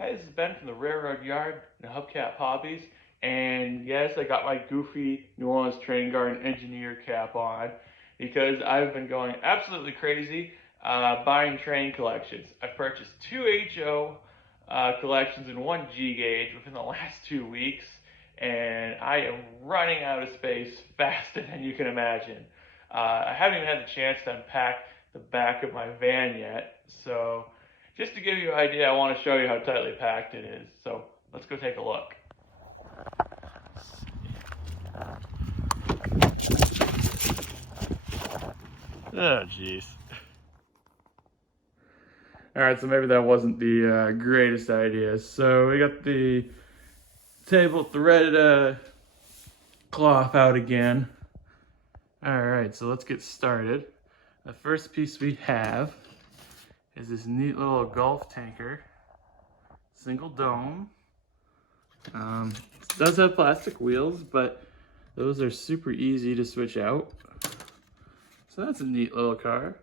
Hi, this is Ben from the Railroad Yard and Hubcap Hobbies. And yes, I got my goofy New Orleans Train Guard engineer cap on because I've been going absolutely crazy buying train collections. I've purchased two HO collections and one G gauge within the last 2 weeks, and I am running out of space faster than you can imagine. I haven't even had the chance to unpack the back of my van yet, so just to give you an idea, I want to show you how tightly packed it is. So let's go take a look. Oh, jeez. All right, so maybe that wasn't the greatest idea. So we got the table threaded cloth out again. All right, so let's get started. The first piece we have is this neat little golf tanker, single dome. It does have plastic wheels, but those are super easy to switch out. So that's a neat little car.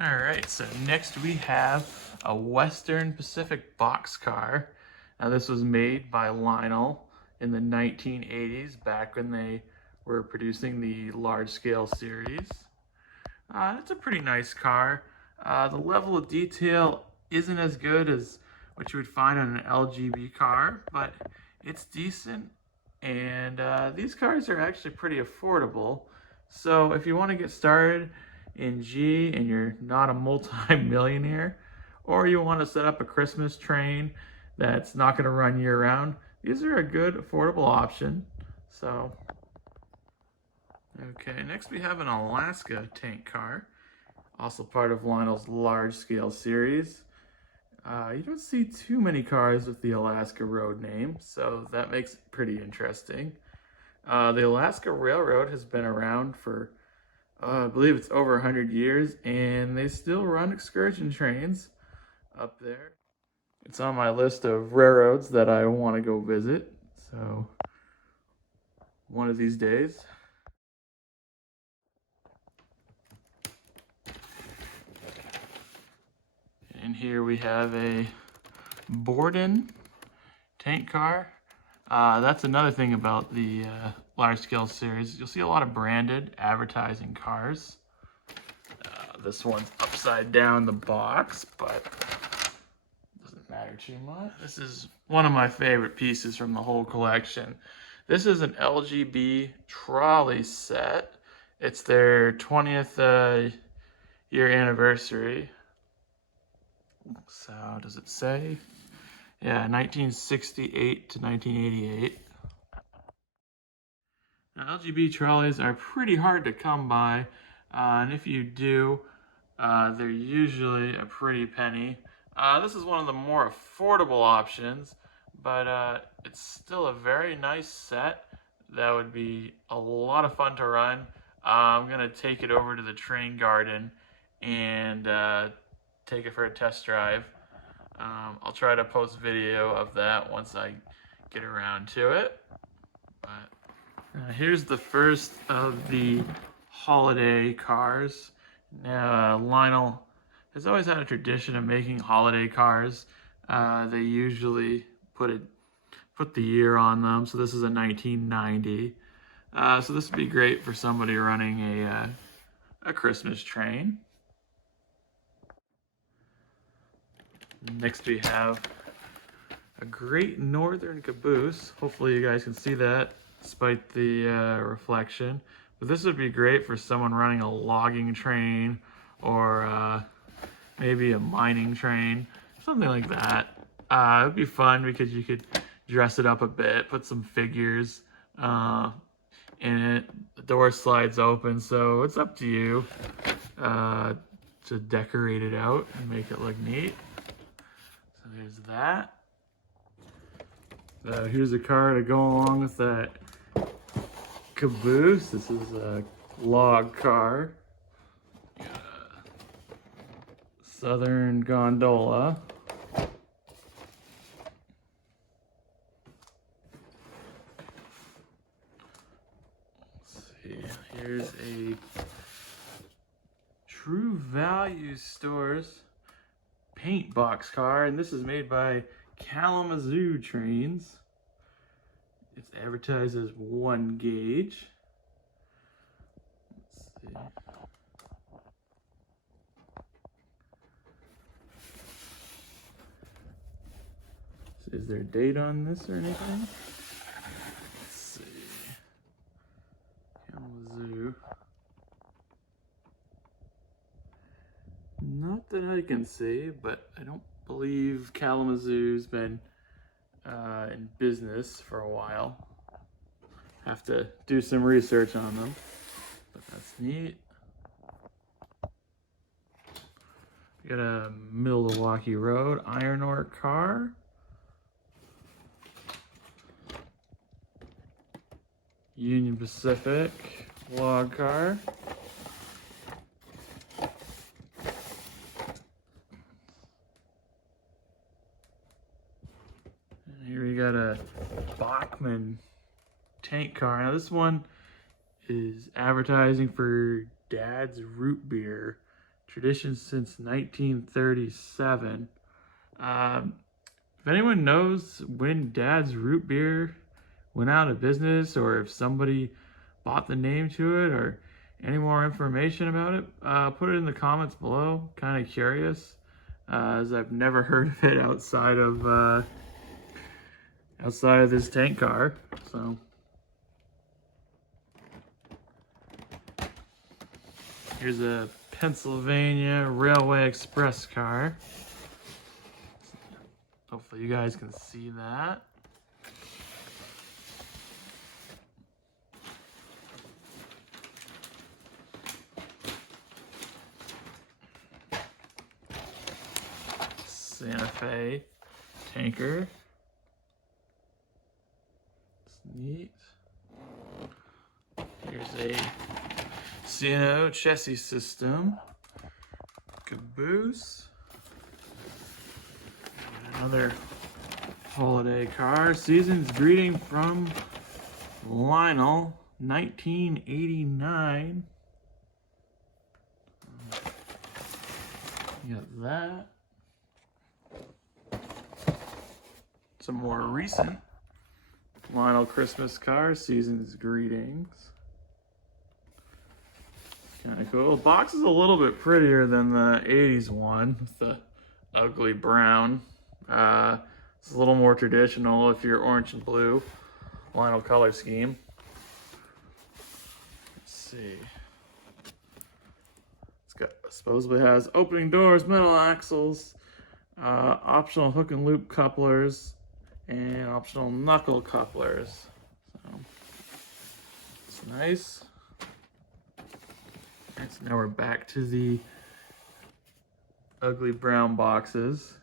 All right, so next we have a Western Pacific boxcar. Now this was made by Lionel in the 1980s, back when they were producing the large scale series. It's a pretty nice car. The level of detail isn't as good as what you would find on an LGB car, but it's decent. And these cars are actually pretty affordable. So if you want to get started in G and you're not a multi-millionaire, or you want to set up a Christmas train that's not going to run year round, these are a good affordable option. So, okay, next we have an Alaska tank car, also part of Lionel's large scale series. You don't see too many cars with the Alaska Road name, so that makes it pretty interesting. The Alaska Railroad has been around for, I believe it's over 100 years, and they still run excursion trains up there. It's on my list of railroads that I want to go visit, so one of these days. And here we have a Borden tank car. That's another thing about the large scale series. You'll see a lot of branded advertising cars. This one's upside down the box, but doesn't matter too much. This is one of my favorite pieces from the whole collection. This is an LGB trolley set. It's their 20th year anniversary. So does it say? Yeah, 1968 to 1988. Now, LGB trolleys are pretty hard to come by, and if you do, they're usually a pretty penny. This is one of the more affordable options, but it's still a very nice set that would be a lot of fun to run. I'm going to take it over to the train garden and take it for a test drive. I'll try to post video of that once I get around to it. But here's the first of the holiday cars. Now, Lionel has always had a tradition of making holiday cars. They usually put the year on them, so this is a 1990. So this would be great for somebody running a Christmas train. Next we have a Great Northern Caboose. Hopefully you guys can see that despite the reflection. But this would be great for someone running a logging train or maybe a mining train, something like that. It would be fun because you could dress it up a bit, put some figures in it. The door slides open, so it's up to you to decorate it out and make it look neat. So there's that. Here's a car to go along with that caboose. This is a log car. Southern gondola. Let's see. Here's a True Value Stores paint boxcar, and this is made by Kalamazoo Trains. It's advertised as 1 gauge. Let's see. Is there a date on this or anything? Let's see. Kalamazoo. Not that I can see, but I don't believe Kalamazoo's been in business for a while. Have to do some research on them, but that's neat. We got a Milwaukee Road iron ore car. Union Pacific log car. And here we got a Bachmann tank car. Now this one is advertising for Dad's Root Beer, tradition since 1937. If anyone knows when Dad's Root Beer went out of business, or if somebody bought the name to it, or any more information about it, put it in the comments below. Kind of curious, as I've never heard of it outside of this tank car. So here's a Pennsylvania Railway Express car. Hopefully you guys can see that. Santa Fe tanker. It's neat. Here's a C&O chassis system. Caboose. Another holiday car. Season's greeting from Lionel, 1989. You got that. Some more recent Lionel Christmas car, season's greetings. Kind of cool. The box is a little bit prettier than the 80s one with the ugly brown. It's a little more traditional if you're orange and blue Lionel color scheme. Let's see. It's got, supposedly has opening doors, metal axles, optional hook and loop couplers, and optional knuckle couplers. So it's nice. Alright, so now we're back to the ugly brown boxes.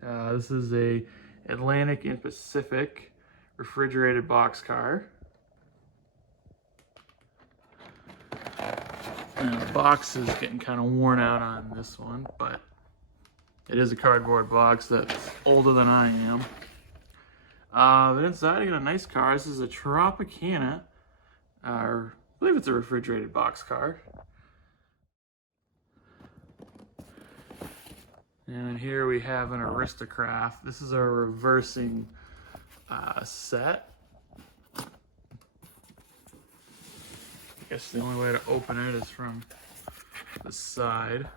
This is a Atlantic and Pacific refrigerated boxcar. The box is getting kind of worn out on this one, but it is a cardboard box that's older than I am. But inside you got a nice car. This is a Tropicana. I believe it's a refrigerated boxcar. And here we have an Aristocrat. This is a reversing set. I guess the only way to open it is from the side.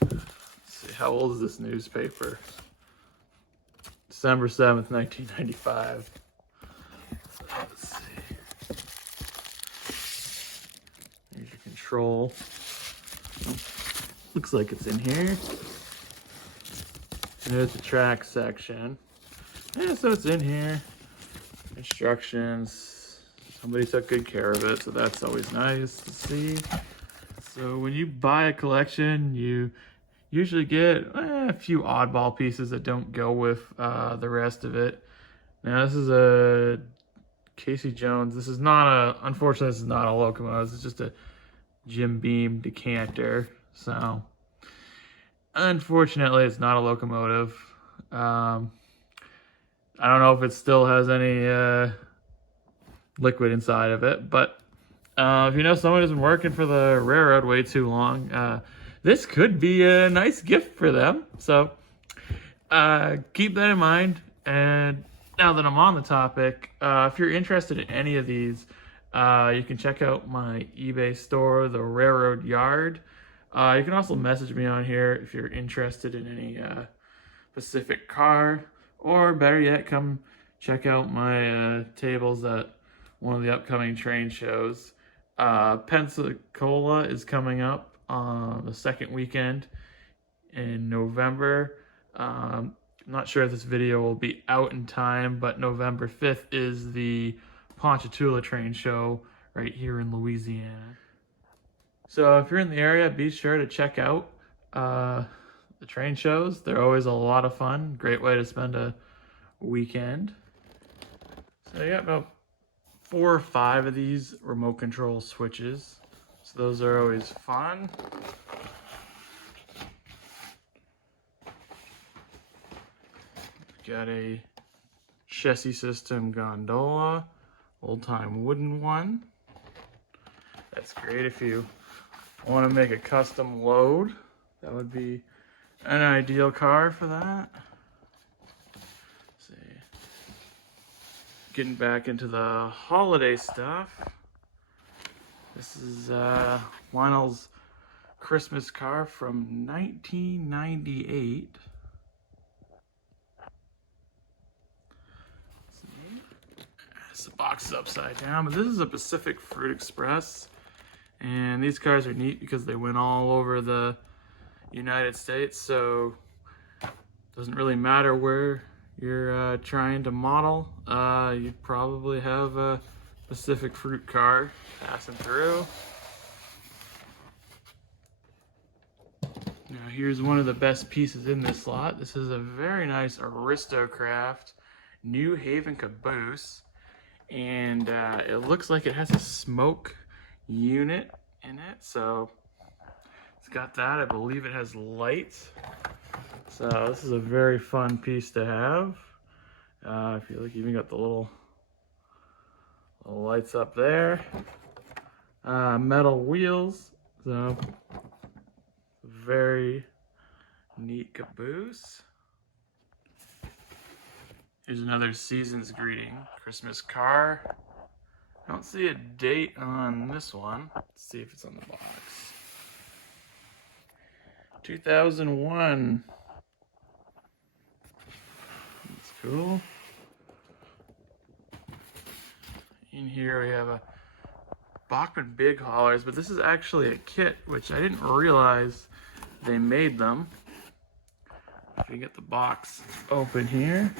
Let's see, how old is this newspaper? December 7th, 1995. Let's see. There's your control. Looks like it's in here. And there's the track section. Yeah, so it's in here. Instructions. Somebody took good care of it, so that's always nice to see. So when you buy a collection, you usually get a few oddball pieces that don't go with the rest of it. Now this is a Casey Jones. This is not a, unfortunately this is not a locomotive. This is just a Jim Beam decanter. So unfortunately it's not a locomotive. I don't know if it still has any liquid inside of it, but If you know someone who's been working for the railroad way too long, this could be a nice gift for them. So keep that in mind. And now that I'm on the topic, if you're interested in any of these, you can check out my eBay store, The Railroad Yard. You can also message me on here if you're interested in any specific car, or better yet, come check out my tables at one of the upcoming train shows. Pensacola is coming up on the second weekend in November. I'm not sure if this video will be out in time, but November 5th is the Ponchatoula train show right here in Louisiana. So if you're in the area, be sure to check out the train shows. They're always a lot of fun. Great way to spend a weekend. So I got about 4 or 5 of these remote control switches. So those are always fun. Got a chassis system gondola, old time wooden one. That's great if you want to make a custom load. That would be an ideal car for that. Let's see. Getting back into the holiday stuff. This is Lionel's Christmas car from 1998. The box is upside down, but this is a Pacific Fruit Express, and these cars are neat because they went all over the United States, so it doesn't really matter where you're trying to model. You'd probably have a Pacific Fruit car passing through. Now here's one of the best pieces in this lot. This is a very nice Aristocraft New Haven caboose. And it looks like it has a smoke unit in it, so it's got that. I believe it has lights, so this is a very fun piece to have. I feel like even got the little lights up there. Metal wheels, so very neat caboose. Here's another season's greeting Christmas car. I don't see a date on this one. Let's see if it's on the box. 2001. That's cool. In here we have a Bachmann Big Haulers, but this is actually a kit, which I didn't realize they made them. If you get the box open here.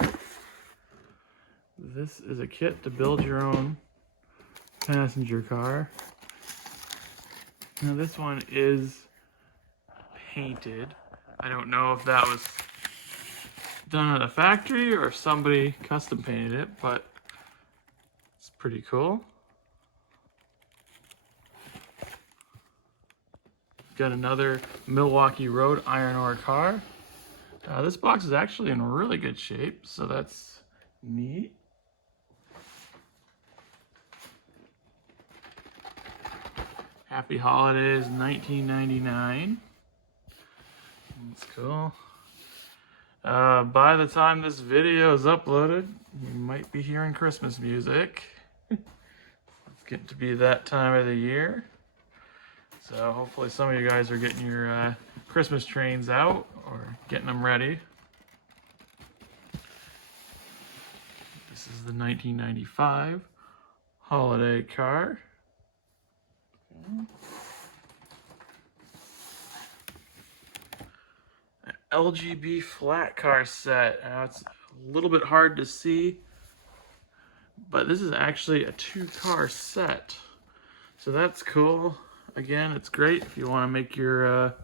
This is a kit to build your own passenger car. Now this one is painted. I don't know if that was done at a factory or if somebody custom painted it, but it's pretty cool. Got another Milwaukee Road iron ore car. This box is actually in really good shape, so that's neat. Happy Holidays 1999. That's cool. By the time this video is uploaded, you might be hearing Christmas music. It's getting to be that time of the year. So hopefully some of you guys are getting your Christmas trains out or getting them ready. This is the 1995 holiday car. An LGB flat car set. Now it's a little bit hard to see, but this is actually a 2-car set. So that's cool. Again, it's great if you want to make your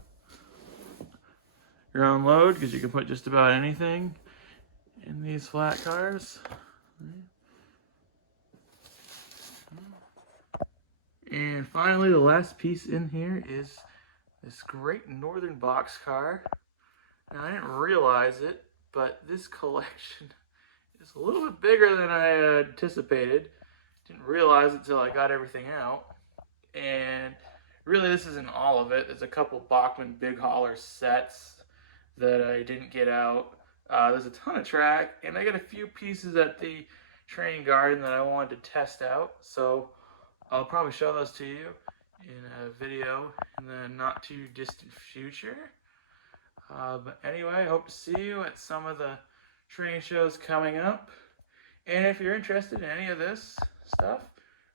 own load, because you can put just about anything in these flat cars. And finally, the last piece in here is this great Northern boxcar. And I didn't realize it, but this collection is a little bit bigger than I anticipated. Didn't realize it until I got everything out. And really, this isn't all of it. There's a couple Bachman Big Hauler sets that I didn't get out. There's a ton of track, and I got a few pieces at the train garden that I wanted to test out. So I'll probably show those to you in a video in the not too distant future. But anyway, I hope to see you at some of the train shows coming up. And if you're interested in any of this stuff,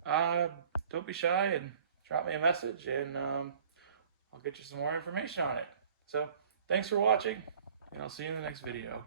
don't be shy and drop me a message, and I'll get you some more information on it. So thanks for watching, and I'll see you in the next video.